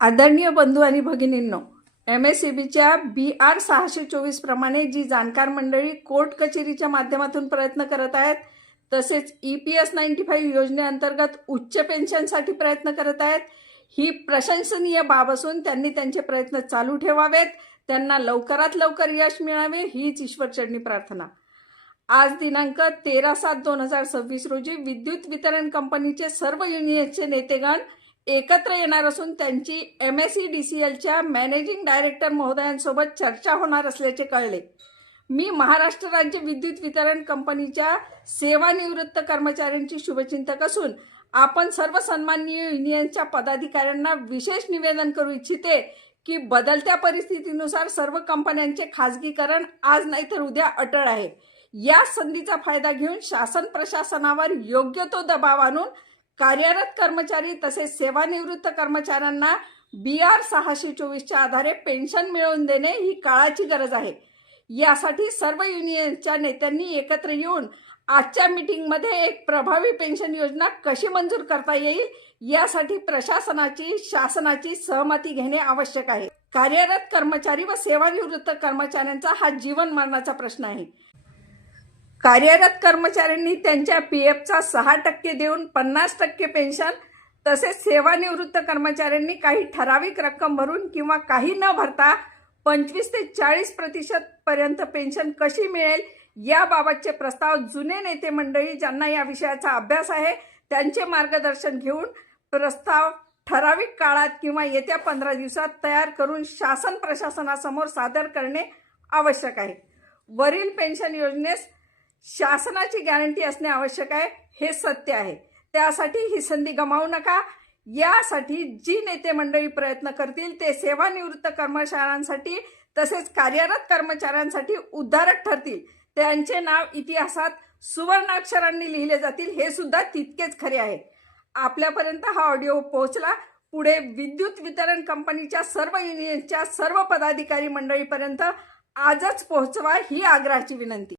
आदरणीय बंधू आणि भगिनींनो, MSEBीच्या BR 624 प्रमाणे जी जाणकार मंडळी कोर्ट कचेरीच्या माध्यमातून प्रयत्न करत आहेत, तसेच EPS 95 योजनेअंतर्गत उच्च पेन्शनसाठी प्रयत्न करत आहेत, ही प्रशंसनीय बाब असून त्यांनी त्यांचे प्रयत्न चालू ठेवावेत. त्यांना लवकरात लवकर यश मिळावे हीच ईश्वरचरणी प्रार्थना. आज दिनांक 13/7/2026 रोजी विद्युत वितरण कंपनीचे सर्व युनियनचे नेतेगण एकत्र येणार असून त्यांची MSEDCLच्या मॅनेजिंग डायरेक्टर महोदयांसोबत चर्चा होणार असल्याचे कळले. मी महाराष्ट्र राज्य विद्युत वितरण कंपनीच्या सेवानिवृत्त कर्मचाऱ्यांची शुभचिंतक असून आपण सर्व सन्माननीय युनियनच्या पदाधिकाऱ्यांना विशेष निवेदन करू इच्छिते की बदलत्या परिस्थितीनुसार सर्व कंपन्यांचे खाजगीकरण आज नाही तर उद्या अटळ आहे. या संधीचा फायदा घेऊन शासन प्रशासनावर योग्य तो दबाव आणून कार्यरत कर्मचारी तसेच सेवानिवृत्त कर्मचाऱ्यांना BR 624च्या आधारे पेन्शन मिळवून देणे ही काळाची गरज आहे. यासाठी सर्व युनियनच्या नेत्यांनी एकत्र येऊन आजच्या मीटिंगमध्ये एक प्रभावी पेन्शन योजना कशी मंजूर करता येईल यासाठी प्रशासनाची शासनाची सहमती घेणे आवश्यक आहे. कार्यरत कर्मचारी व सेवानिवृत्त कर्मचाऱ्यांचा हा जीवन मरणाचा प्रश्न आहे. कार्यरत कर्मचाऱ्यांनी त्यांच्या PFचा 6% देऊन 50% पेन्शन, तसेच सेवानिवृत्त कर्मचाऱ्यांनी काही ठराविक रक्कम भरून किंवा काही न भरता 25 ते 40% पर्यंत पेन्शन कशी मिळेल याबाबतचे प्रस्ताव जुने नेते मंडळी ज्यांना या विषयाचा अभ्यास आहे त्यांचे मार्गदर्शन घेऊन प्रस्ताव ठराविक काळात किंवा येत्या 15 दिवसात तयार करून शासन प्रशासनासमोर सादर करणे आवश्यक आहे. वरील पेन्शन योजनेस शासनाची गॅरंटी असणे आवश्यक आहे हे सत्य आहे. त्यासाठी ही संधी गमावू नका. यासाठी जी नेते मंडळी प्रयत्न करतील ते सेवानिवृत्त कर्मचाऱ्यांसाठी तसेच कार्यरत कर्मचाऱ्यांसाठी उद्धारक ठरतील. त्यांचे नाव इतिहासात सुवर्णाक्षरांनी लिहिले जातील हे सुद्धा तितकेच खरे आहे. आपल्यापर्यंत हा ऑडिओ पोहोचला. पुढे विद्युत वितरण कंपनीच्या सर्व युनियनच्या सर्व पदाधिकारी मंडळीपर्यंत आजच पोहोचवा ही आग्रहाची विनंती.